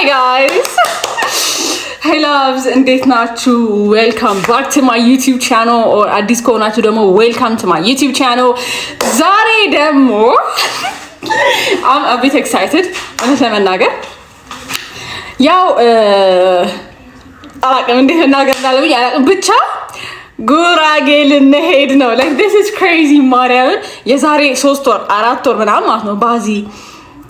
Hi guys. Hey loves, እንዴት ናችሁ? Welcome back to my YouTube channel or አዲስ ከሆናችሁ ደግሞ welcome to my YouTube channel. ዛሬ ደግሞ I'm a bit excited እውነት ለመናገር ያው አላውቅም እንዴት መናገር እንዳለብኝ አላውቅም ብቻ ጉራጌ ልንሄድ ነው። like this is crazy ማርያምን የዛሬ 3 ወር 4 ወር ምናምን ማለት ነው ባዚ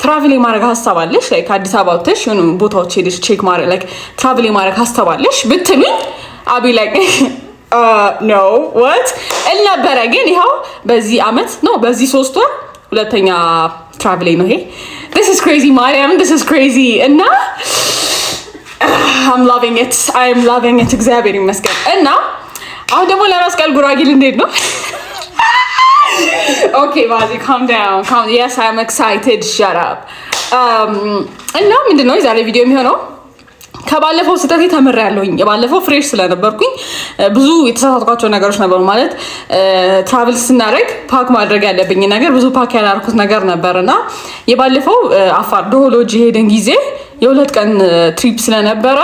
ትራቭሊንግ ማድረግ ሀሳብ አለሽ like አዲስ አበባ ወጥተሽ የሆነ ቦታዎች ሄደሽ ቼክ ማድረግ like ትራቭሊንግ ማድረግ ሀሳብ አለሽ ብትሉኝ አቢ like no what እልነበረ ግን ይኸው በዚህ አመት ነው በዚህ 3 ወር ሁለተኛ ትራቭሊንግ ነው ይሄ this is crazy ማርያምን this is crazy እና I'm loving it እግዚአብሔር ይመስገን እና አሁን ደግሞ ለመስቀል ጉራጌ ልንሄድ ነው Okay, Bazi, calm down. Yes, I'm excited. Shut up. እና ምንድነው የዛሬ ቪዲዮ የሚሆነው ከባለፈው ስህተቴ ተምሬያለሁኝ። የባለፈው ፍሬሽ ስለነበርኩኝ ብዙ የተሳሳትኳቸው ነገሮች ነበሩ ማለት ትራቭል ስናደርግ ፓክ ማድረግ ያለብኝ ነገር ብዙ ፓክ ያላደረኩት ነገር ነበርና የባለፈው አፋር ዶሎጂ ሄደን ጊዜ የሁለት ቀን ትሪፕ ስለነበረ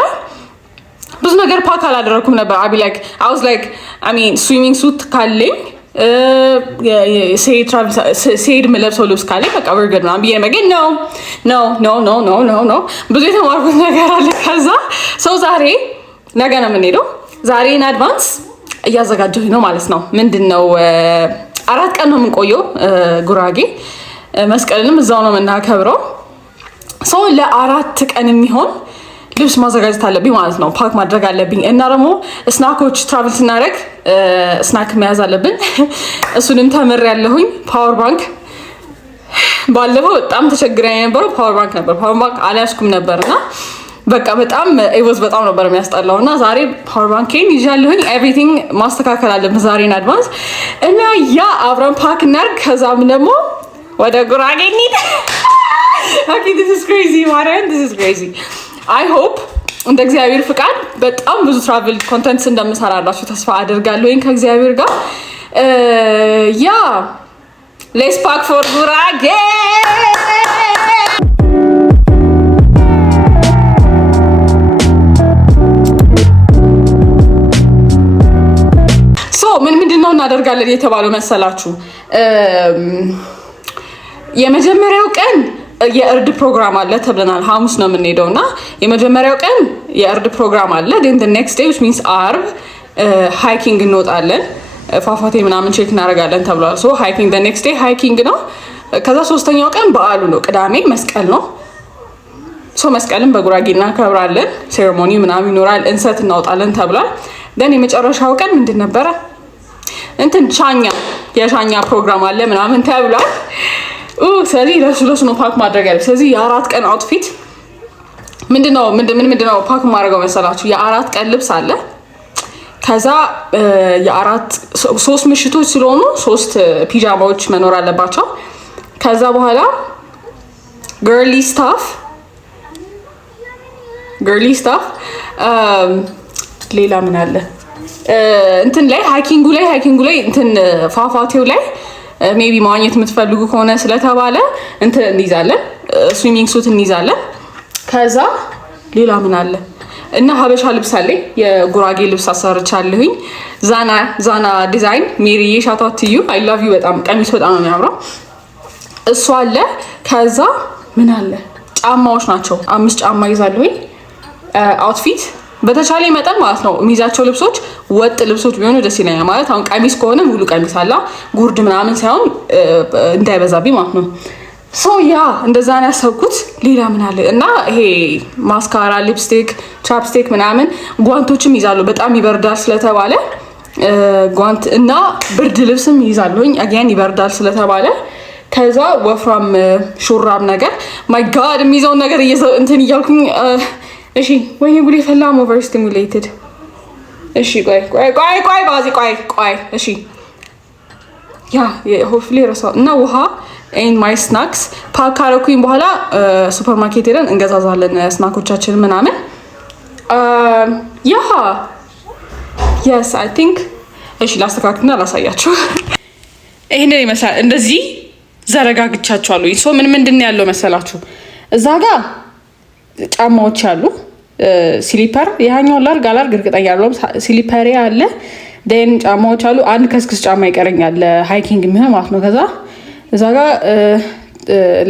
ብዙ ነገር ፓክ አላደረኩም ነበር አቢ like I was like I mean swimming suit ካለኝ ሴድ ምለብሰው ልብስ ካለኝ በቃ ወርገድ ነው ብዬ መገን ነው ብዙ የተማርኩት ነገር አለ ከዛ ሰው ዛሬ ነገ ነው የምንሄደው ዛሬ ኢን አድቫንስ እያዘጋጀሁኝ ነው ማለት ነው ምንድነው 4 ቀን ነው የምንቆየው ጉራጌ መስቀልንም እዛው ነው የምናከብረው ሰው ለ4 ቀን የሚሆን ልብስ ማዘጋጀት አለብኝ ማለት ነው ፓክ ማድረግ አለብኝ እና ደግሞ ስናኮች ትራቭል ስናደርግ ስናክ መያዝ አለብን እሱንም ተምሬያለሁኝ ፓወር ባንክ ባለፈው በጣም ተቸግረኝ የነበረው ፓወር ባንክ አልያዝኩም ነበርና በቃ በጣም ኢቮስ በጣም ነበር የሚያስጠላውና ዛሬ ፓወር ባንኬን ይዣለሁኝ ኤቭሪቲንግ ማስተካከል አለብን ዛሬ ኢን አድቫንስ እና ያ አብረን ፓክ እናድርግ ከዛም ደግሞ ወደ ጉራጌ እንሂድ Okay, this is crazy ማርያም this is crazy I hope እንደ እግዚአብሔር ፍቃድ በጣም ብዙ ትራቭል ኮንተንትስ እንደምሰራላችሁ ተስፋ አደርጋለሁ ከእግዚአብሔር ጋር ያ let's pack for ጉራጌ so ምንድነው እናደርጋለን የተባለው መሰላችሁ የመጀመሪያው ቀን የእርድ ፕሮግራም አለ ተብለናል ሐሙስ ነው የምንሄደውና የመጀመሪያው ቀን የእርድ ፕሮግራም አለ then the next day which means አርብ ሃይኪንግ እንወጣለን ፏፏቴ ምናምን ቼክ እናደርጋለን ተብሏል so hiking the next day hiking ነው ከዛ ሶስተኛው ቀን በዓሉ ነው ቅዳሜ መስቀል ነው so መስቀልን በጉራጌ እናከብራለን ሴሬሞኒ ምናምን ይኖራል እንሰት እናወጣለን ተብሏል then የመጨረሻው ቀን ምንድን ነበረ እንትን የሻኛ ፕሮግራም አለ ምናምን ተብሏል ስለዚህ ለሱ ነው ፓክ ማድረግ ያለው ስለዚህ የ4 ቀን አውትፊት ምንድነው ፓክ ማድረገው መሰላችሁ የ4 ቀን ልብስ አለ ከዛ ሶስት ምሽቶች ስለሆኑ 3 ፒጃማዎች መኖር አለባቸው ከዛ በኋላ girly stuff ሌላ ምን አለ እንትን ላይ ሃይኪንጉ ላይ እንትን ፏፏቴው ላይ ሜቢ ማግኘት የምትፈልጉ ከሆነ ስለተባለ እንትን እንይዛለን ስዊሚንግ ሱት እንይዛለን ከዛ ሌላ ምን አለ እና ሀበሻ ልብስ አለ የጉራጌ ልብስ አሰርቻለሁኝ ዛና ዲዛይን ሜሪዬ ሻት አውት ቱ ዩ አይ ላቭ ዩ በጣም ቀሚስ በጣም ነው የሚያምረው እሱ አለ ከዛ ምን አለ ጫማዎች ናቸው 5 ጫማ ይዛለሁኝ አውትፊት በተቻለ መጠን ማለት ነው የሚይዛቸው ልብሶች ወጥ ልብሶች ቢሆኑ ደስ ይለኛል ማለት አሁን ቀሚስ ከሆነ ሙሉ ቀሚስ አላ ጉርድ ምናምን ሳይሆን እንዳይበዛብኝ ማለት ነው ሶ ያ እንደዛ ነው ያሰብኩት ሌላ ምን አለ እና ይሄ ማስካራ ሊፕስቲክ ቻፕስቲክ ምናምን ጓንቶችም ይዛሉ በጣም ይበርዳል ስለተባለ ጓንት እና ብርድ ልብስም ይዛሉኝ አገን ይበርዳል ስለተባለ ከዛ ወፍራም ሹራብ ነገር ማይ ጋድ የሚይዘው ነገር እንትን እያልኩኝ እሺ ወይኔ ጉዴ ፈላም ኦቨር ስቲሙሌትድ እሺ ቆይ ባዚ ቆይ እሺ ያ ሆፕፉሊ ረሳው እና ውሃ ኤን ማይ ስናክስ ፓክ አረኩኝ በኋላ ሱፐርማርኬት ሄደን እንገዛዛለን ስናኮቻችን ምናምን ያ yes I think እሺ ላስተካክልና ላሳያችሁ ይሄንን ይመስላል እንደዚህ ዘረጋግቻቸዋለሁ ሶ ምንድን ያለው መሰላችሁ እዛ ጋር ጫማዎች አሉ። ስሊፐር ያኛው ላርግ አላርግ እርግጠኛ አይደለሁም። ስሊፐር አለ። ደን ጫማዎች አሉ። አንድ ከስክስ ጫማ ይቀረኛል ለሃይኪንግ የሚሆን ማለት ነው። ከዛ እዛ ጋር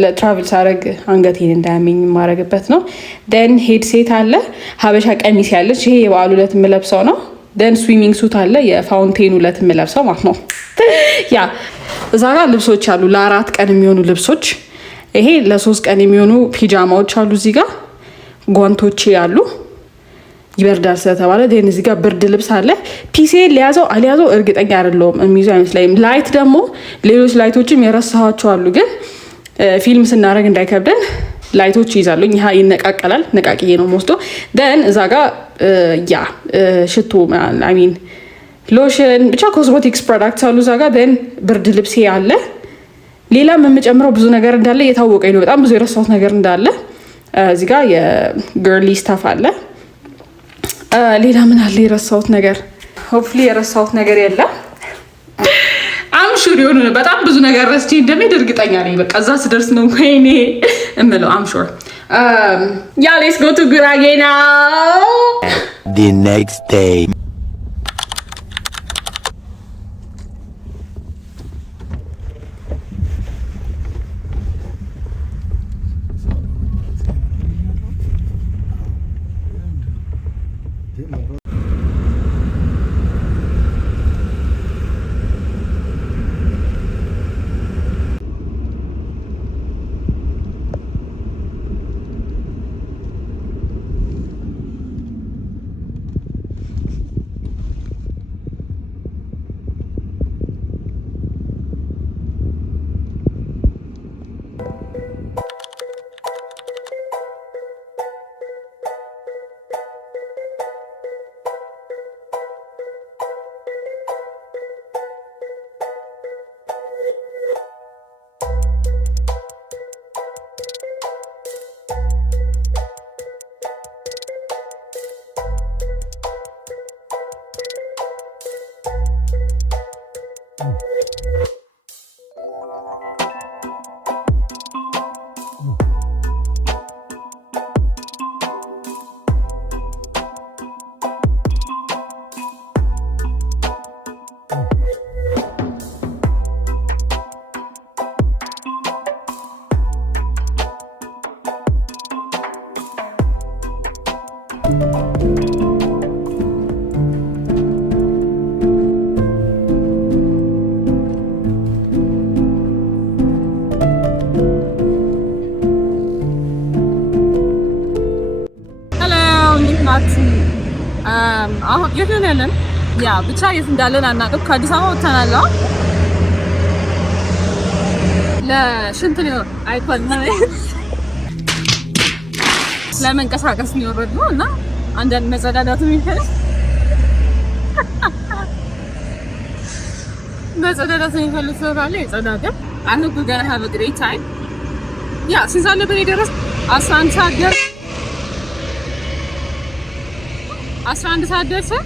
ለትራቭል ሳረግ አንገቴን እንዳያመኝ የማረግበት ነው። ደን ሄድሴት አለ። ሀበሻ ቀሚስ ያለች ይሄ የበዓሉ ዕለት የምለብሰው ነው። ደን ስዊሚንግ ሱት አለ የፋውንቴኑ ዕለት የምለብሰው ማለት ነው። ያ እዛ ጋር ልብሶች አሉ ለ4 ቀን የሚሆኑ ልብሶች። ይሄ ለ3 ቀን የሚሆኑ ፒጃማዎች አሉ። እዚህ ጋር ጓንቶቼ አሉ ይበርዳል ስለተባለ። ደን እዚህ ጋር ብርድ ልብስ አለ። ፒሲ ሊያዘው አልያዘው እርግጠኛ አይደለሁም። የሚይዘው አይመስለኝም። ላይት ደግሞ ሌሎች ላይቶችም የረሳኋቸው አሉ፣ ግን ፊልም ስናደርግ እንዳይከብደን ላይቶች ይዛሉኝ። ይሄ ይነቃቀላል። ነቃቂዬ ነው ወስዶ። ደን እዛ ጋር ያ ሽቶ ሚን ሎሽን ብቻ ኮስሞቲክስ ፕሮዳክትስ አሉ እዛ ጋር። ደን ብርድ ልብሴ አለ። ሌላም የምጨምረው ብዙ ነገር እንዳለ እየታወቀኝ ነው። በጣም ብዙ የረሳሁት ነገር እንዳለ። እዚህ ጋር የገርሊ ስታፍ አለ። ሌላ ምን አለ የረሳሁት ነገር? ሆፕፉሊ የረሳሁት ነገር የለም። አምሹር የሆኑ በጣም ብዙ ነገር ረስቼ እንደሚሄድ እርግጠኛ ነኝ። በቃ እዛ ስደርስ ነው ወይኔ እምለው። አምሹር ያ ሌትስ ጎ ቱ ጉራጌ ናው the next day. አሁን የት ነን ያለን? ያ ብቻ የት እንዳለን አናውቅም። ከአዲስ አበባ ወጥተናል። ለሽንት ነው አይኮን ለመንቀሳቀስ ነው የወረድነው እና አንዳንድ መጸዳዳት የሚፈልግ መጸዳዳት የሚፈልግ ሰው ካለ ይጸዳዳ። I hope we're gonna have a great time. ያ ስንት ሰዓት ነበር የደረስነው? 11 ሰዓት ደርሰን 11 ሰዓት ደርሰን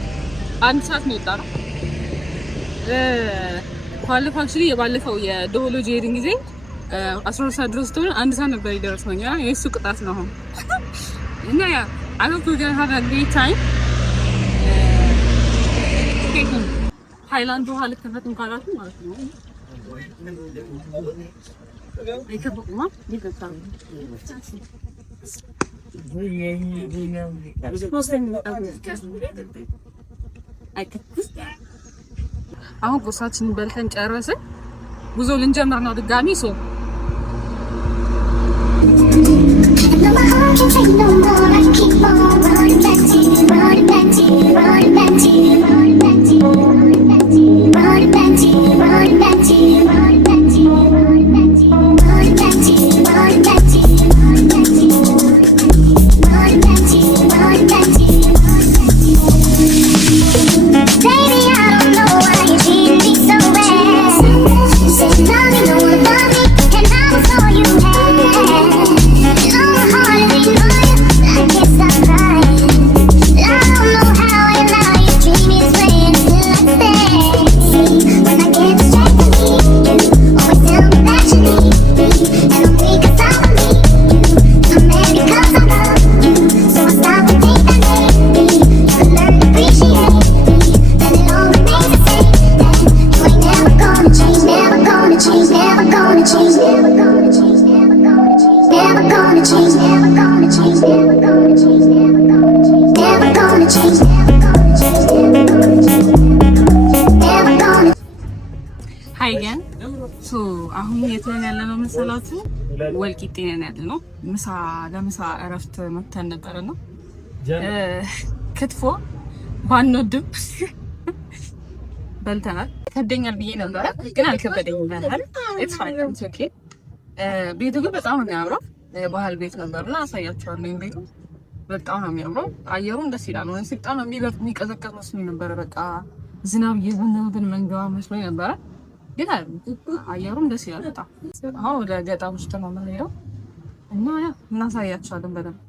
1 ሰዓት ነው የወጣነው። ባለፈው አክቹሊ የባለፈው የዶሎጂ ሄድን ጊዜ 12 ሰዓት ድረስ ተሆነ 1 ሰዓት ነበር የደረስነው። ያ የእሱ ቅጣት ነው አሁን እና ያ I hope we're gonna have a great time. ሃይላንድ ውሃ ልትከፈትም ካላችሁ ማለት ነው አይከፈትማ ይከፈታል። አሁን ቁርሳችንን በልተን ጨረስን። ጉዞ ልንጀምር ነው ድጋሚ ሶ Harder than ሰዓቱ ወልቂጤ ነን ያለነው። ለምሳ እረፍት መተን ነበርና ክትፎ ባንወድም በልተናል። ከበደኛል ብዬ ነበር ግን አልከበደኝም ማለት ኢትስ ፋይን ኢትስ ኦኬ። ቤቱ ግን በጣም ነው የሚያምረው። ባህል ቤት ነበርና አሳያችኋለሁ። ቤቱ በጣም ነው የሚያምረው። አየሩም ደስ ይላል። ወይስ በጣም የሚቀዘቀዝ መስሎኝ ነበረ። በቃ ዝናብ እየዘነበብን መንገባ መስሎኝ ነበረ። ግን አየሩም ደስ ይላል በጣም። አሁን ወደ ገጠር ውስጥ ነው የምንሄደው እና እናሳያችኋለን በደንብ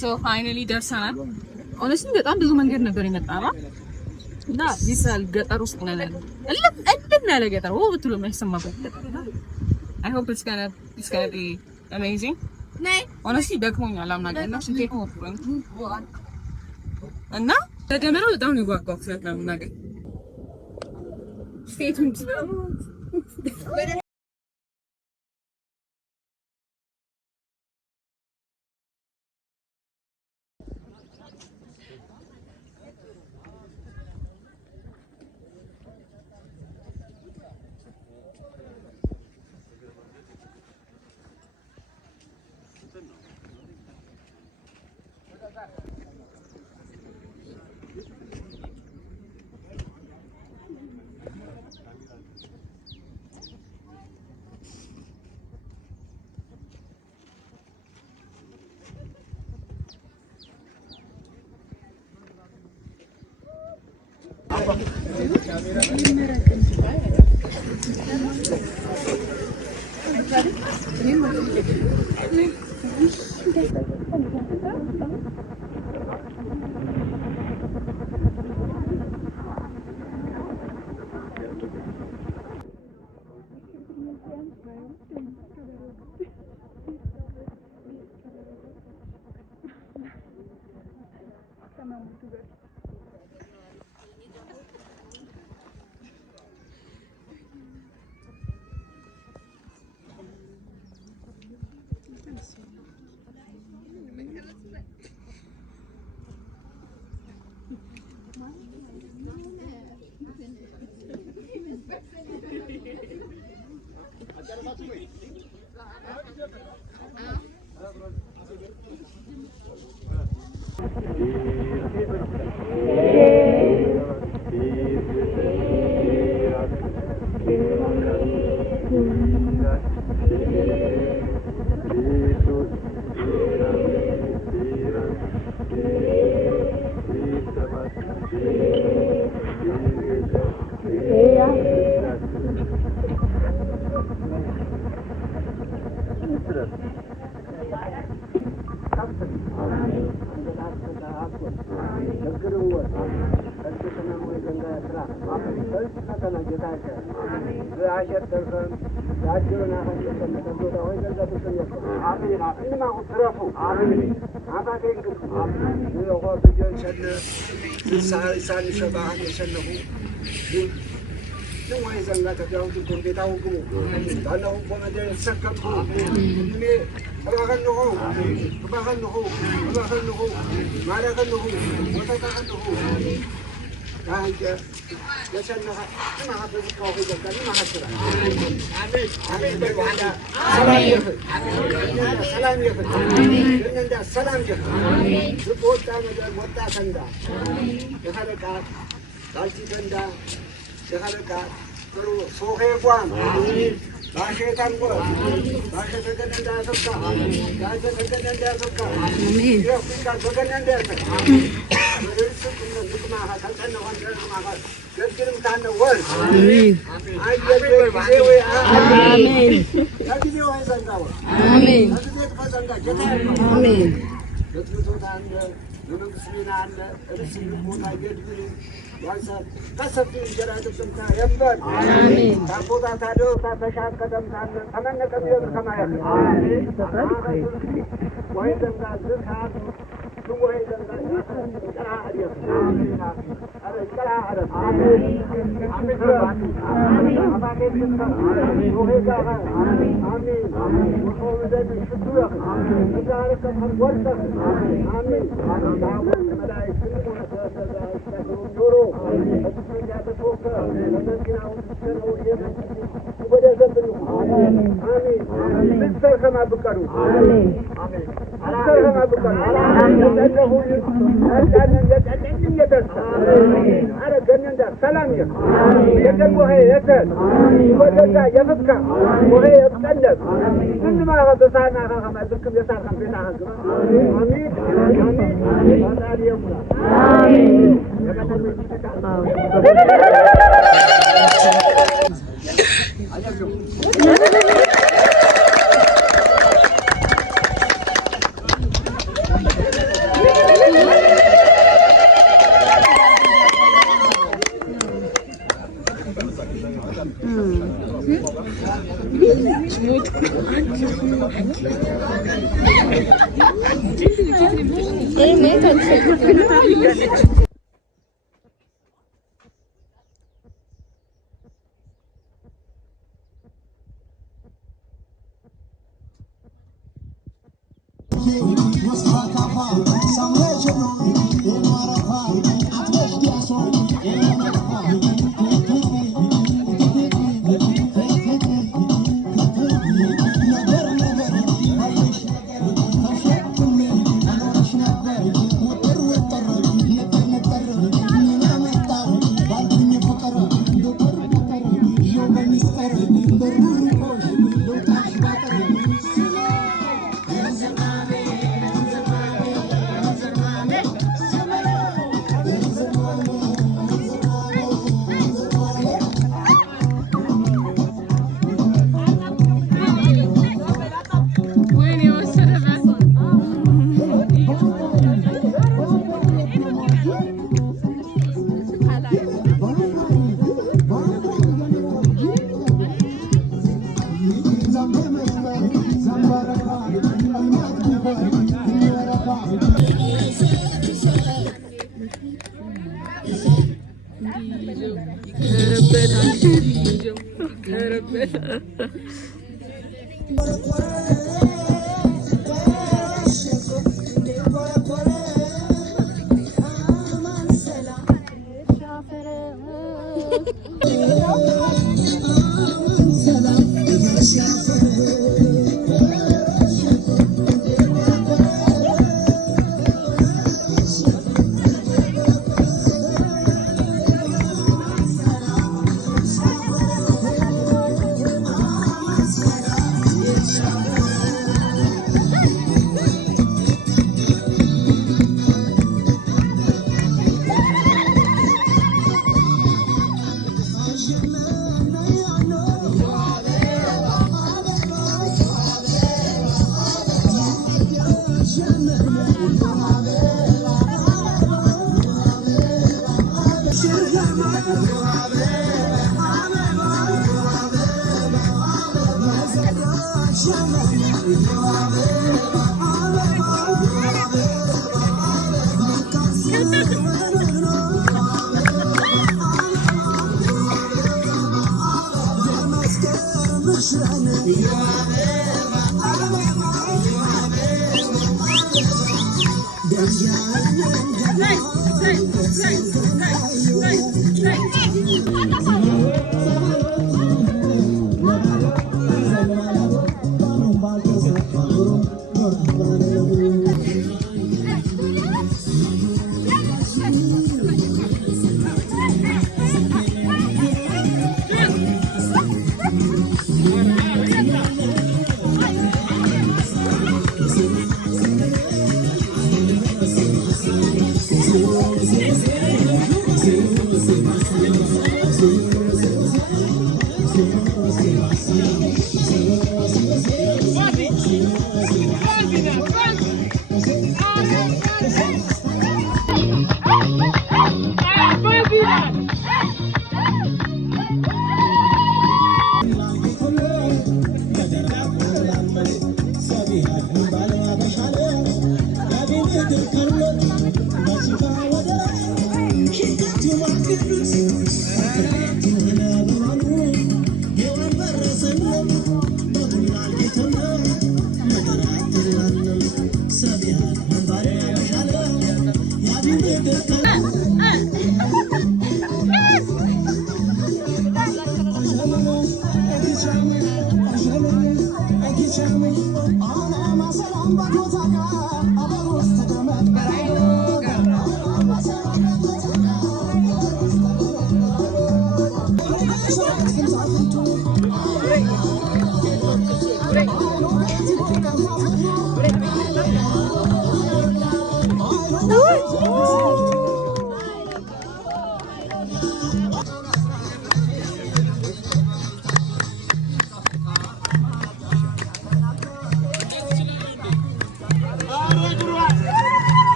So finally ደርሰናል። ኦነስትሊ በጣም ብዙ መንገድ ነበር የመጣነው እና ይሳል ገጠር ውስጥ ነን ያለው። እልም ያለ ገጠር ብትሉ የሚያሰማበት። I hope it's gonna be amazing. ኦነስትሊ ደክሞኛል አምናለሁ እና ሽንቴ ነው እና ለደመራው በጣም ነው የጓጓሁት ስለምን ነገር ስቴቱን Semua yang sangat ada untuk kita hukum. Karena hukum ada sekat hukum. Ini kebahagiaan nuhu, kebahagiaan nuhu, kebahagiaan nuhu, marakan nuhu, matakan nuhu. Kahit Yasan na mahapos ko ko kan mahasra. Amin. Amin berwanda. Amin. Salam ya. Amin. Nanda salam ya. Amin. Support tayo wata sanda. Dekhalaka. Dalti sanda. Dekhalaka. Pero sohe kwam. Amin. Bahashetan ko. Bahashetan nanda sokka. Bahashetan nanda sokka. Amin. Yo pikar bagan nanda. Amin. Amin.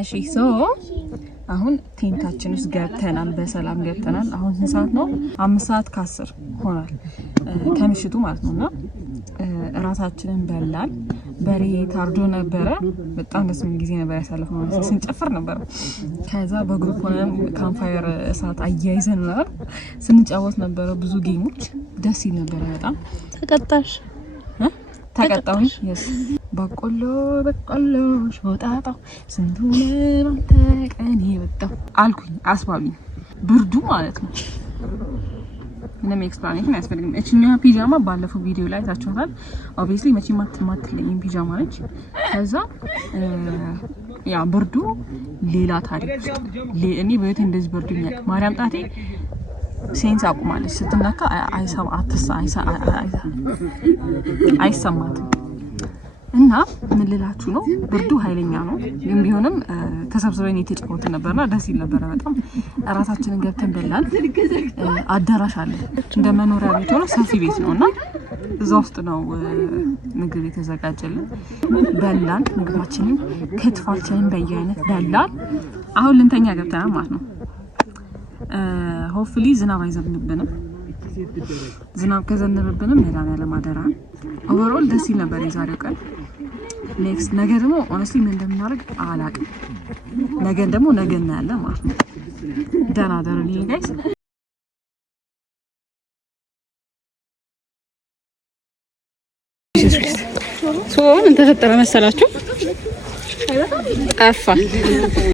እሺ ሶ አሁን ቴንታችን ውስጥ ገብተናል፣ በሰላም ገብተናል። አሁን ስንት ሰዓት ነው? 5:10 ሆኗል ከምሽቱ ማለት ነውና እራታችንን በላን። በሬ ታርዶ ነበረ። በጣም ደስ የሚል ጊዜ ነበር ያሳለፍነው ማለት ነው። ስንጨፍር ነበር። ከዛ በግሩፕ ሆነን ካምፋየር እሳት አያይዘን ነበር ስንጫወት ነበረ። ብዙ ጌሞች ደስ ይል ነበር በጣም። ተቀጣው በቆሎ ሾጣጣው ስንቱን ባንተ ቀን ይወጣው አልኩኝ። አስባቢኝ ብርዱ ማለት ነው። ምንም ኤክስፕላኔሽን አያስፈልግም። እቺኛዋ ፒጃማ ባለፈው ቪዲዮ ላይ ታችኋል። ኦብቪየስሊ መቼም አትማትለኝም ፒጃማ ነች። ከዛ ያ ብርዱ ሌላ ታሪክ እኔ በህይወቴ እንደዚህ ብርዱኛ ማርያም ጣቴ ሴንስ አቁማለች። ስትነካ አይሰማትም። እና ምን ልላችሁ ነው፣ ብርዱ ኃይለኛ ነው። ግን ቢሆንም ተሰብስበን የተጫወትን ነበርና ደስ ይል ነበረ በጣም። እራታችንን ገብተን በላን። አዳራሽ አለ እንደ መኖሪያ ቤት ሆኖ ሰፊ ቤት ነውና እዛ ውስጥ ነው ምግብ የተዘጋጀልን። በላን ምግባችንን፣ ክትፋችንን በየአይነት በላን። አሁን ልንተኛ ገብተናል ማለት ነው። ሆፕፉሊ ዝናብ አይዘንብብንም። ዝናብ ከዘነበብንም መድኃኒዓለም አደራ። ኦቨርኦል ደስ ይል ነበር የዛሬው ቀን። ኔክስት ነገ ደግሞ ኦነስትሊ ምን እንደምናደርግ አላውቅም። ነገን ደግሞ ነገ እናያለን ማለት ነው። ደህና ደሩልኝ ጋይስ። ምን ተፈጠረ መሰላችሁ? ጠፋ